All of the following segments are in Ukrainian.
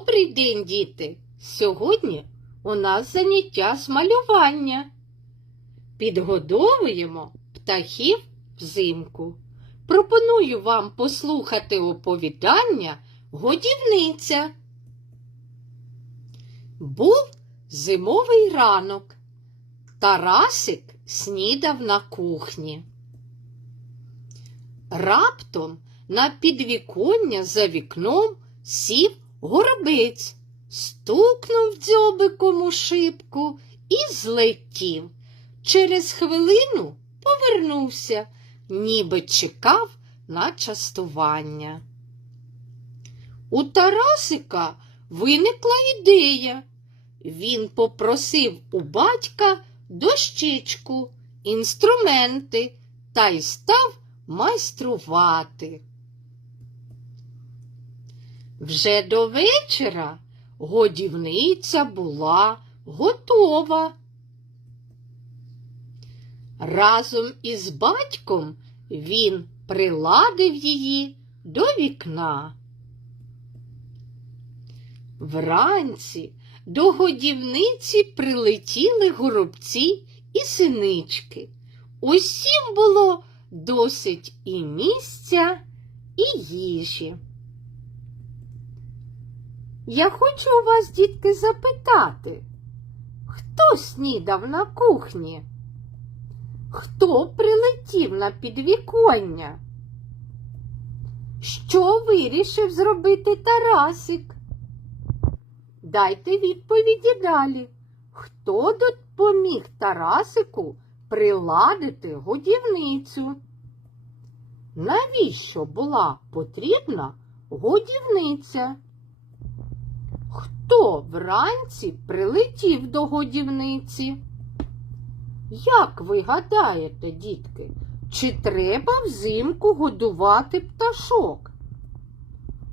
Добрий день, діти! Сьогодні у нас заняття з малювання. Підгодовуємо птахів взимку. Пропоную вам послухати оповідання Годівниця. Був зимовий ранок. Тарасик снідав на кухні. Раптом на підвіконня за вікном сів горобець, стукнув дзьобиком у шибку і злетів. Через хвилину повернувся, ніби чекав на частування. У Тарасика виникла ідея. Він попросив у батька дощечку, інструменти та й став майструвати. Вже до вечора годівниця була готова. Разом із батьком він приладив її до вікна. Вранці до годівниці прилетіли горобці і синички. Усім було досить і місця, і їжі. Я хочу у вас, дітки, запитати, хто снідав на кухні? Хто прилетів на підвіконня? Що вирішив зробити Тарасик? Дайте відповіді далі. Хто допоміг Тарасику приладити годівницю? Навіщо була потрібна годівниця? Хто вранці прилетів до годівниці? Як ви гадаєте, дітки, чи треба взимку годувати пташок?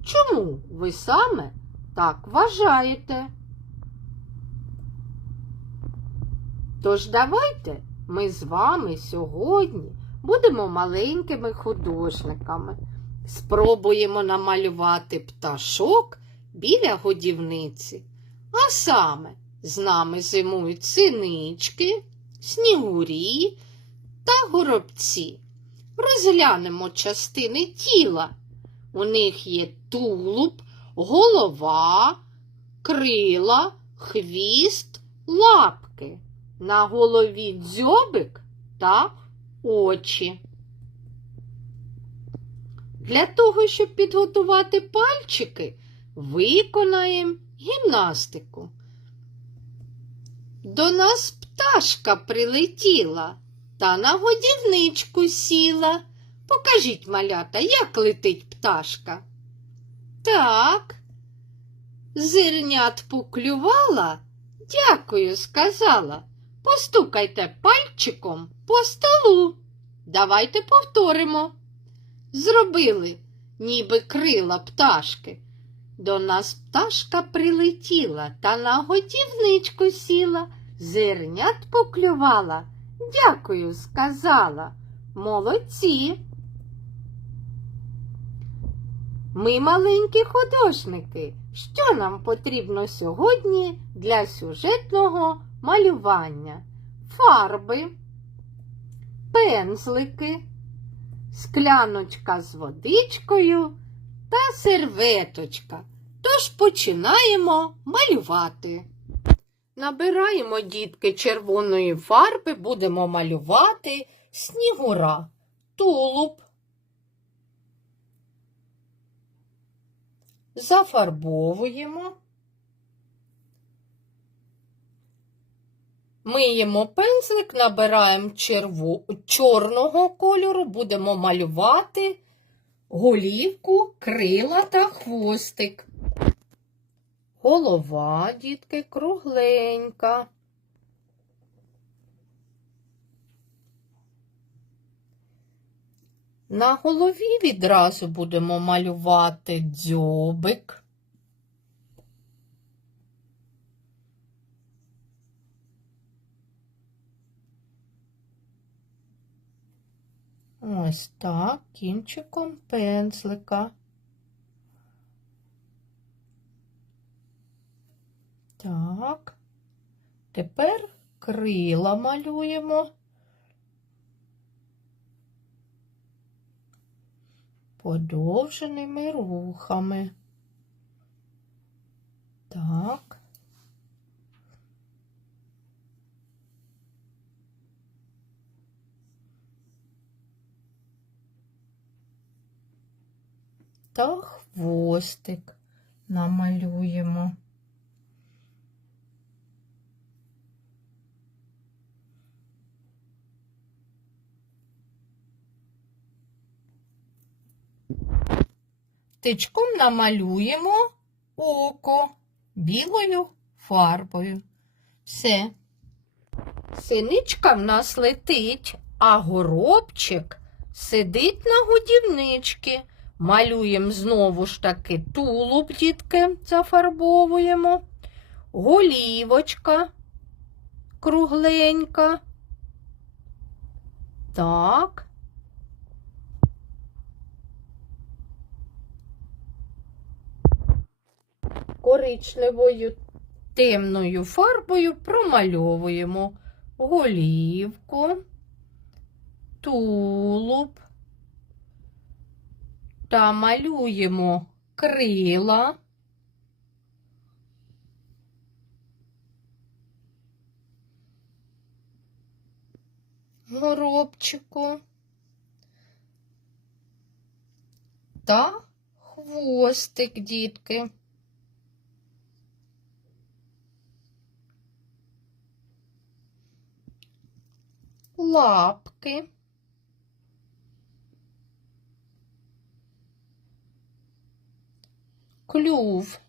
Чому ви саме так вважаєте? Тож давайте ми з вами сьогодні будемо маленькими художниками. Спробуємо намалювати пташок біля годівниці. А саме з нами зимують синички, снігурі та горобці. Розглянемо частини тіла. У них є тулуб, голова, крила, хвіст, лапки. На голові дзьобик та очі. Для того, щоб підготувати пальчики, виконаємо гімнастику. До нас пташка прилетіла та на годівничку сіла. Покажіть, малята, як летить пташка. Так. Зернят поклювала, дякую, сказала. Постукайте пальчиком по столу. Давайте повторимо. Зробили, ніби крила пташки. До нас пташка прилетіла та на годівничку сіла, зернят поклювала. Дякую, сказала. Молодці. Ми маленькі художники. Що нам потрібно сьогодні для сюжетного малювання? Фарби, пензлики, скляночка з водичкою та серветочка. Тож починаємо малювати. Набираємо, дітки, червоної фарби, будемо малювати снігура, тулуб. Зафарбовуємо. Миємо пензлик, набираємо черву... чорного кольору, будемо малювати голівку, крила та хвостик. Голова, дітки, кругленька. На голові відразу будемо малювати дзьобик. Ось так, кінчиком пензлика. Так. Тепер крила малюємо. Подовженими рухами. Так. Та хвостик намалюємо. Тичком намалюємо око білою фарбою. Все. Синичка в нас летить, а горобчик сидить на годівнички. Малюємо знову ж таки тулуб, дітки, зафарбовуємо, голівочка кругленька. Так. Коричневою темною фарбою промальовуємо голівку, тулуб та малюємо крила. Горобчику та хвостик, дітки. Лапки. Клюв.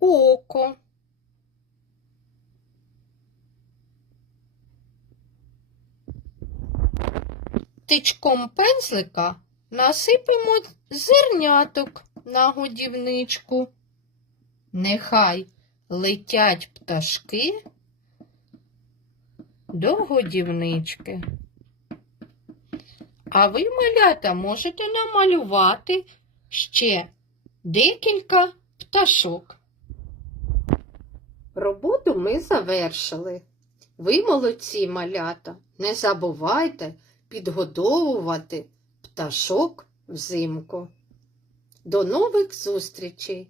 Око. Тичком пензлика насипемо зерняток на годівничку. Нехай летять пташки до годівнички. А ви, малята, можете намалювати ще декілька пташок. Роботу ми завершили. Ви молодці, малята, не забувайте підгодовувати пташок взимку. До нових зустрічей!